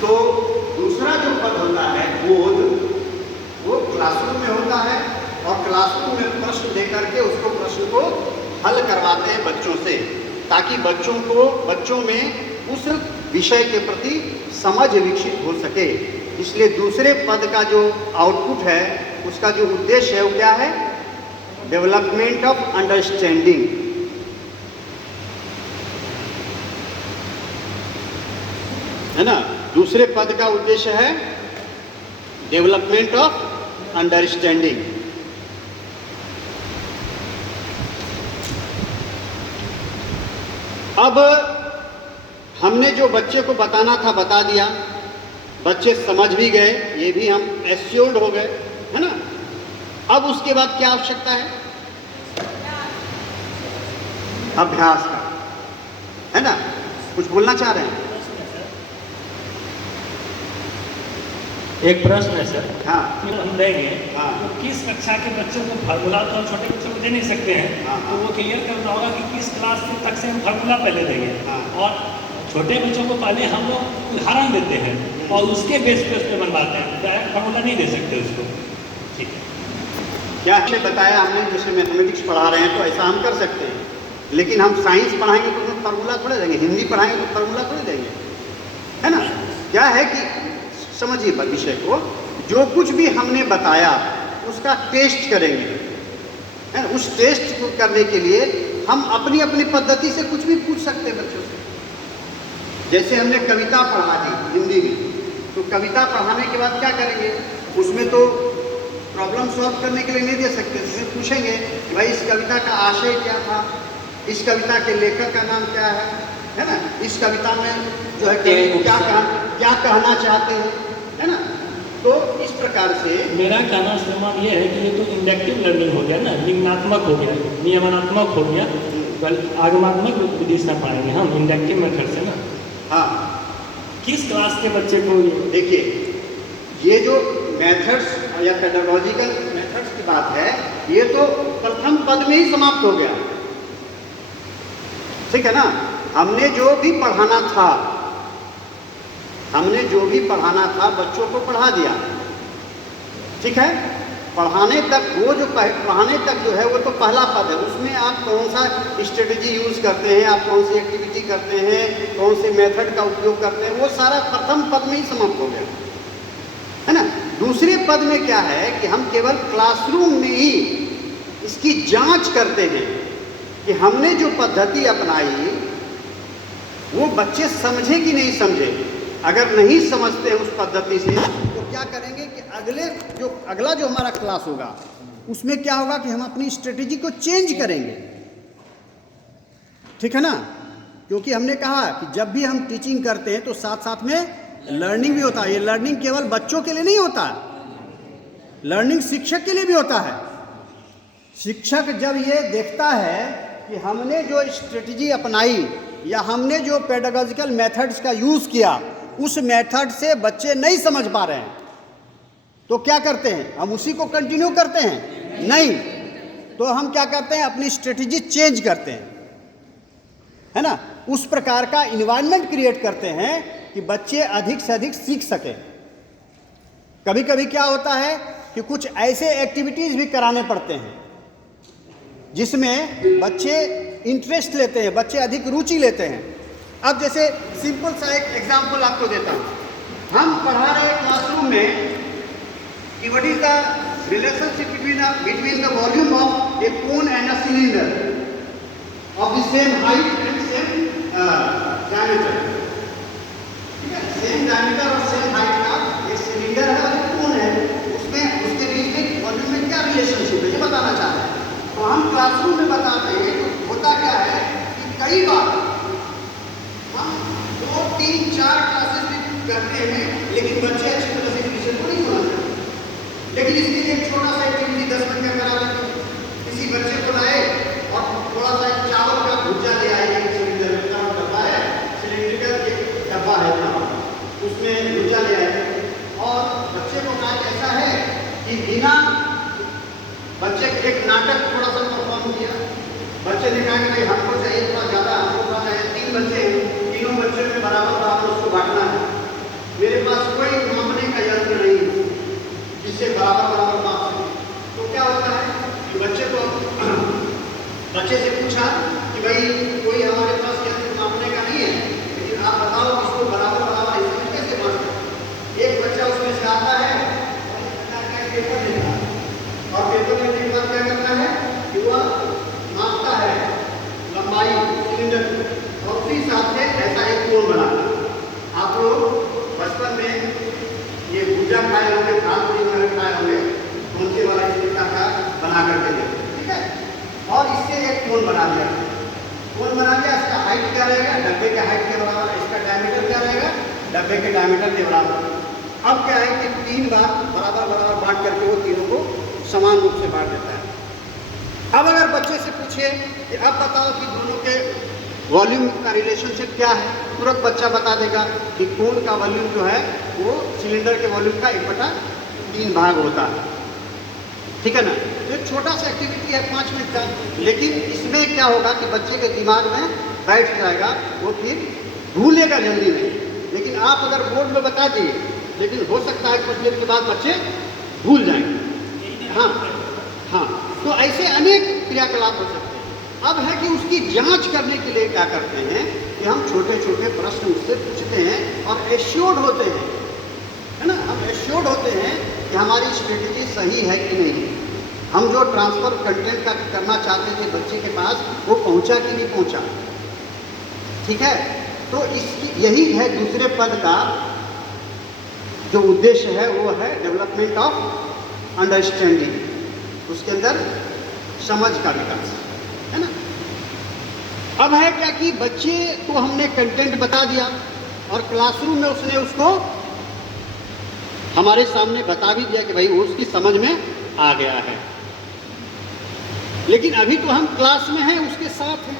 तो दूसरा जो पद होता है बोध, वो क्लासरूम में होता है और क्लासरूम में प्रश्न दे करके उसको प्रश्न को हल करवाते हैं बच्चों से, ताकि बच्चों में उस विषय के प्रति समझ विकसित हो सके। इसलिए दूसरे पद का जो आउटपुट है, उसका जो उद्देश्य है वो क्या है? डेवलपमेंट ऑफ अंडरस्टैंडिंग, है ना। दूसरे पद का उद्देश्य है डेवलपमेंट ऑफ अंडरस्टैंडिंग। अब हमने जो बच्चे को बताना था बता दिया, बच्चे समझ भी गए, ये भी हम एश्योर्ड हो गए, है ना। अब उसके बाद क्या आवश्यकता है? अभ्यास का, है ना। कुछ बोलना चाह रहे हैं? एक प्रश्न है सर। हाँ, हम देंगे हाँ, तो किस कक्षा के बच्चों को फार्मूला तो हम छोटे बच्चों को दे नहीं सकते हैं, हाँ, तो वो क्लियर करना होगा कि किस क्लास तक से हम फार्मूला पहले देंगे, हाँ, और छोटे बच्चों को पहले हम लोग उदाहरण देते हैं और उसके बेस पे उस पर बनवाते हैं, डायरेक्ट फार्मूला नहीं दे सकते उसको। ठीक है, क्या आपने बताया, हमने जैसे मैथमेटिक्स पढ़ा रहे हैं तो ऐसा हम कर सकते हैं, लेकिन हम साइंस पढ़ाएंगे तो उसमें फार्मूला थोड़े देंगे, हिंदी पढ़ाएंगे तो फार्मूला थोड़े देंगे, है ना। क्या है कि समझिए विषय को, जो कुछ भी हमने बताया उसका टेस्ट करेंगे, है ना। उस टेस्ट को करने के लिए हम अपनी अपनी पद्धति से कुछ भी पूछ सकते हैं बच्चों से। जैसे हमने कविता पढ़ा दी हिंदी में, तो कविता पढ़ाने के बाद क्या करेंगे, उसमें तो प्रॉब्लम सॉल्व करने के लिए नहीं दे सकते, उसमें पूछेंगे कि भाई इस कविता का आशय क्या था, इस कविता के लेखक का नाम क्या है ना, इस कविता में जो है क्या कहना चाहते हैं, है ना। तो इस प्रकार से मेरा कहना श्रीमान ये है कि ये तो इंडक्टिव लर्निंग हो गया ना, निम्नात्मक हो गया, नियमनात्मक हो गया, आगमात्मक विधि से पढ़ाएंगे हम इंडक्टिव मेथड से ना। हाँ, किस क्लास के बच्चे को? देखिए, ये जो मेथड्स या पेडागॉजिकल मेथड्स की बात है, ये तो प्रथम पद में ही समाप्त हो गया, ठीक है ना। हमने जो भी पढ़ाना था बच्चों को पढ़ा दिया, ठीक है। पढ़ाने तक जो है वो तो पहला पद है, उसमें आप कौन सा स्ट्रेटजी यूज़ करते हैं, आप कौन सी एक्टिविटी करते हैं, कौन से मेथड का उपयोग करते हैं, वो सारा प्रथम पद में ही समाप्त हो गया, है ना। दूसरे पद में क्या है कि हम केवल क्लासरूम में ही इसकी जांच करते हैं कि हमने जो पद्धति अपनाई वो बच्चे समझे कि नहीं समझे। अगर नहीं समझते हैं उस पद्धति से तो क्या करेंगे कि अगला जो हमारा क्लास होगा उसमें क्या होगा कि हम अपनी स्ट्रेटेजी को चेंज करेंगे, ठीक है ना। क्योंकि हमने कहा कि जब भी हम टीचिंग करते हैं तो साथ साथ में लर्निंग भी होता है। ये लर्निंग केवल बच्चों के लिए नहीं होता है, लर्निंग शिक्षक के लिए भी होता है। शिक्षक जब ये देखता है कि हमने जो स्ट्रेटजी अपनाई या हमने जो पेडागॉजिकल मेथड्स का यूज़ किया, उस मेथड से बच्चे नहीं समझ पा रहे हैं, तो क्या करते हैं, हम उसी को कंटिन्यू करते हैं? नहीं, तो हम क्या करते हैं, अपनी स्ट्रेटजी चेंज करते हैं, है ना। उस प्रकार का इन्वायरमेंट क्रिएट करते हैं कि बच्चे अधिक से अधिक सीख सकें। कभी कभी क्या होता है कि कुछ ऐसे एक्टिविटीज़ भी कराने पड़ते हैं जिसमें बच्चे इंटरेस्ट लेते हैं, बच्चे अधिक रुचि लेते हैं। अब जैसे सिंपल सा एक एग्जांपल आपको देता हूँ। हम पढ़ा रहे हैं क्लासरूम में कि what is the relationship between the volume of A cone and a cylinder of the same height and same diameter, ठीक है। सेम डायमीटर और सेम हाइट का एक सिलेंडर है और एक कोन है, उसमें उसके बीच में वॉल्यूम में क्या रिलेशनशिप है ये बताना चाहते हैं। तो हम क्लासरूम में बताते हैं तो होता क्या है कि कई बार हम 2, 3, 4 क्लासेस भी करते हैं लेकिन बच्चे अच्छी तरह से विषय को नहीं समझते। लेकिन इसके लिए एक छोटा सा एक्टिविटी 10 मिनट का करा लेते हैं। किसी बच्चे को लाए और थोड़ा सा चावल का भुजा ले आए, एक सिलेंडर में चावल डब्बा है, सिलेंडर का एक डब्बा है ना, उसमें भुजा ले आए और बच्चे को कहा ऐसा है कि बिना बच्चे एक नाटक थोड़ा सा परफॉर्म किया, बच्चे ने कहा कि भाई हमको चाहिए थोड़ा ज़्यादा, हमको थोड़ा चाहिए। 3 बच्चे हैं, तीनों बच्चों में बराबर बराबर उसको बांटना है। मेरे बच्चे से पूछा कि भाई कोई हमारे पास यंत्र मापने का नहीं है, लेकिन आप बताओ इसको बराबर बराबर हिस्से में कैसे बांट सकते। एक बच्चा उसमें से आता है और पेपर लेता है, और पेपर लेने के बाद क्या करता है कि वह मापता है लंबाई सिलेंडर की, और उसी हिसाब से ऐसा एक कोण बनाता है। आप लोग बचपन में ये भूजा खाए होंगे, दाल पूरी वगैरह खाए होंगे, कौनसे वाला इस प्रकार का बना करके देते, ठीक है। और इससे एक कोण बना दिया, कोण बना दिया, इसका हाइट क्या रहेगा, डब्बे के हाइट के बराबर, इसका डायमीटर क्या रहेगा, डब्बे के डायमीटर के बराबर। अब क्या है कि 3 बार बराबर बराबर बांट करके वो तीनों को समान रूप से बांट देता है। अब अगर बच्चे से पूछे कि अब बताओ कि दोनों के वॉल्यूम का रिलेशनशिप क्या है, तुरंत बच्चा बता देगा कि कोण का वॉल्यूम जो है वो सिलेंडर के वॉल्यूम का 1/3 भाग होता है, ठीक है ना। तो एक छोटा सा एक्टिविटी है 5 मिनट का, लेकिन इसमें क्या होगा कि बच्चे के दिमाग में बैठ जाएगा, वो फिर भूलेगा जल्दी नहीं। लेकिन आप अगर बोर्ड में बता दिए, लेकिन हो सकता है कुछ देर के बाद बच्चे भूल जाएंगे। हाँ हाँ, तो ऐसे अनेक क्रियाकलाप हो सकते हैं। अब है कि उसकी जांच करने के लिए क्या करते हैं कि हम छोटे छोटे प्रश्न उससे पूछते हैं और एश्योर्ड होते हैं, है ना। हम एश्योर्ड होते हैं कि हमारी स्ट्रेटेजी सही है कि नहीं, हम जो ट्रांसफ़र कंटेंट का करना चाहते थे बच्चे के पास वो पहुंचा कि नहीं पहुंचा, ठीक है। तो इसकी यही है दूसरे पद का जो उद्देश्य है, वो है डेवलपमेंट ऑफ अंडरस्टैंडिंग, उसके अंदर समझ का विकास, है ना। अब है क्या कि बच्चे को हमने कंटेंट बता दिया और क्लासरूम में उसने उसको हमारे सामने बता भी दिया कि भाई वो उसकी समझ में आ गया है, लेकिन अभी तो हम क्लास में हैं, उसके साथ हैं।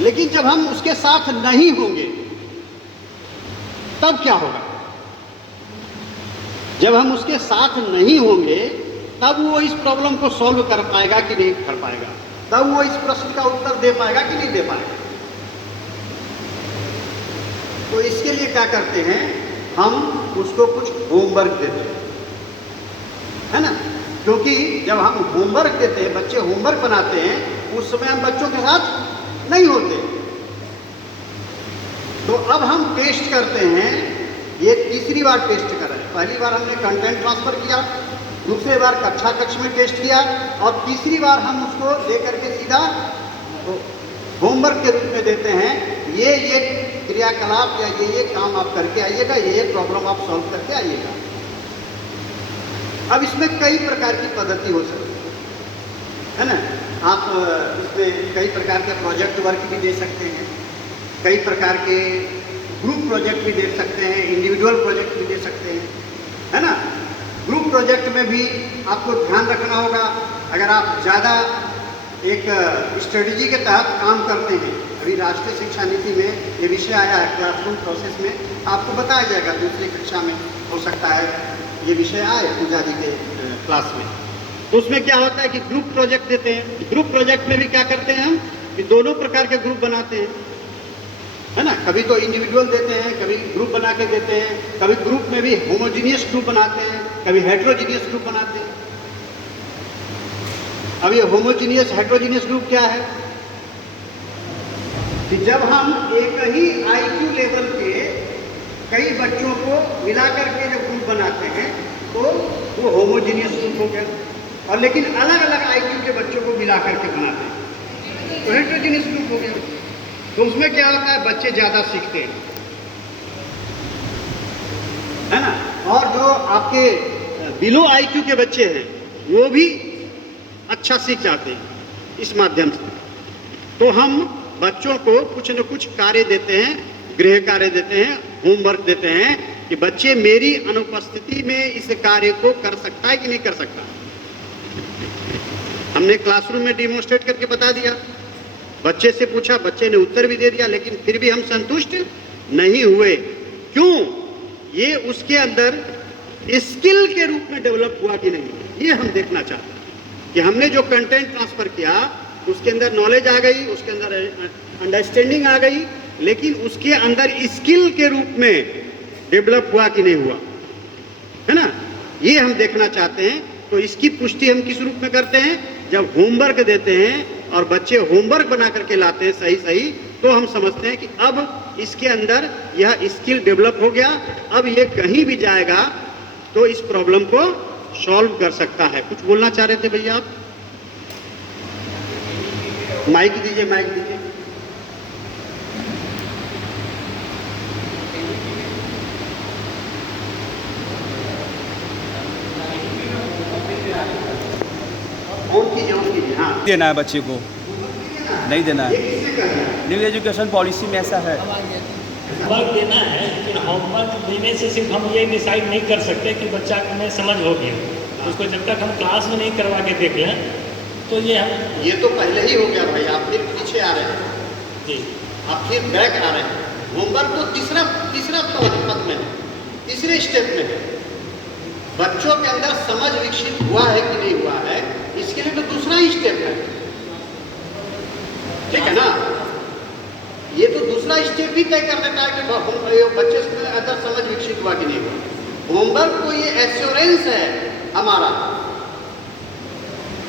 लेकिन जब हम उसके साथ नहीं होंगे तब क्या होगा, जब हम उसके साथ नहीं होंगे तब वो इस प्रॉब्लम को सॉल्व कर पाएगा कि नहीं कर पाएगा, तब वो इस प्रश्न का उत्तर दे पाएगा कि नहीं दे पाएगा। तो इसके लिए क्या करते हैं, हम उसको कुछ होमवर्क देते हैं, है ना। क्योंकि जब हम होमवर्क देते हैं, बच्चे होमवर्क बनाते हैं, उस समय हम बच्चों के साथ नहीं होते। तो अब हम टेस्ट करते हैं, ये तीसरी बार टेस्ट कर रहे हैं। पहली बार हमने कंटेंट ट्रांसफर किया, दूसरी बार कक्षा कक्ष में टेस्ट किया, और तीसरी बार हम उसको लेकर के सीधा होमवर्क के रूप में देते हैं, ये क्रियाकलाप या ये काम आप करके आइएगा, ये प्रॉब्लम आप सॉल्व करके आइएगा। अब इसमें कई प्रकार की पद्धति हो सकती है ना। आप इसमें कई प्रकार के प्रोजेक्ट वर्क भी दे सकते हैं, कई प्रकार के ग्रुप प्रोजेक्ट भी दे सकते हैं, इंडिविजुअल प्रोजेक्ट भी दे सकते हैं, है ना। ग्रुप प्रोजेक्ट में भी आपको ध्यान रखना होगा, अगर आप ज़्यादा एक स्ट्रेटजी के तहत काम करते हैं। अभी राष्ट्रीय शिक्षा नीति में ये विषय आया है, क्लासरूम प्रोसेस में आपको बताया जाएगा, दूसरी कक्षा में हो सकता है ये विषय आए पूजा जी के क्लास में। तो उसमें क्या होता है कि ग्रुप प्रोजेक्ट देते हैं। ग्रुप प्रोजेक्ट में भी क्या करते हैं हम कि दोनों प्रकार के ग्रुप बनाते हैं, है ना। कभी तो इंडिविजुअल देते हैं, कभी ग्रुप बना के देते हैं, कभी ग्रुप में भी होमोजीनियस ग्रुप बनाते हैं, कभी हेट्रोजीनियस ग्रुप बनाते हैं। अब ये होमोजीनियस हेट्रोजीनियस ग्रुप क्या है कि जब हम एक ही आईक्यू लेवल के कई बच्चों को मिलाकर के जब ग्रुप बनाते हैं तो वो होमोजीनियस ग्रुप हो गया, और लेकिन अलग अलग आईक्यू के बच्चों को मिलाकर के बनाते हैं तो हेट्रोजीनियस ग्रुप हो गया। तो उसमें क्या होता है, बच्चे ज़्यादा सीखते हैं, है ना। और जो आपके बिलो आईक्यू के बच्चे हैं वो भी अच्छा सीख जाते हैं इस माध्यम से। तो हम बच्चों को कुछ न कुछ कार्य देते हैं, गृह कार्य देते हैं, होमवर्क देते हैं कि बच्चे मेरी अनुपस्थिति में इस कार्य को कर सकता है कि नहीं कर सकता। हमने क्लासरूम में डिमोन्स्ट्रेट करके बता दिया, बच्चे से पूछा, बच्चे ने उत्तर भी दे दिया, लेकिन फिर भी हम संतुष्ट नहीं हुए। क्यों? ये उसके अंदर स्किल के रूप में डेवलप हुआ कि नहीं, ये हम देखना चाहते हैं कि हमने जो कंटेंट ट्रांसफर किया उसके अंदर नॉलेज आ गई, उसके अंदर अंडरस्टैंडिंग आ गई, लेकिन उसके अंदर स्किल के रूप में डेवलप हुआ कि नहीं हुआ, है ना। ये हम देखना चाहते हैं। तो इसकी पुष्टि हम किस रूप में करते हैं, जब होमवर्क देते हैं और बच्चे होमवर्क बना करके लाते हैं सही सही, तो हम समझते हैं कि अब इसके अंदर यह स्किल डेवलप हो गया, अब ये कहीं भी जाएगा तो इस प्रॉब्लम को सॉल्व कर सकता है। कुछ बोलना चाह रहे थे भैया आप? माइक दीजिए, माइक दीजिए। ऑन कीजिए, हाँ। देना है बच्चे को, नहीं देना है। ये किससे करना है? न्यू एजुकेशन पॉलिसी में ऐसा है। होमवर्क देना है, लेकिन होमवर्क देने से सिर्फ हम ये डिसाइड नहीं कर सकते कि बच्चा में समझ हो गया। उसको जब तक हम क्लास में नहीं करवा के देख लें तो ये हम ये तो पहले ही हो गया भाई, आप फिर पीछे आ रहे हैं, जी आप फिर बैक आ रहे हैं। होमवर्क तो तीसरा पद में है, तीसरे स्टेप में है। बच्चों के अंदर समझ विकसित हुआ है कि नहीं हुआ है, इसके लिए तो दूसरा ही स्टेप है, ठीक है ना। ये तो दूसरा स्टेप भी तय कर देता है कि बच्चे के अंदर समझ विकसित हुआ कि नहीं हुआ। होमवर्क को ये एश्योरेंस है हमारा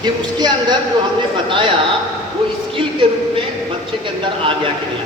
कि उसके अंदर जो हमने बताया वो स्किल के रूप में बच्चे के अंदर आ गया कि नहीं।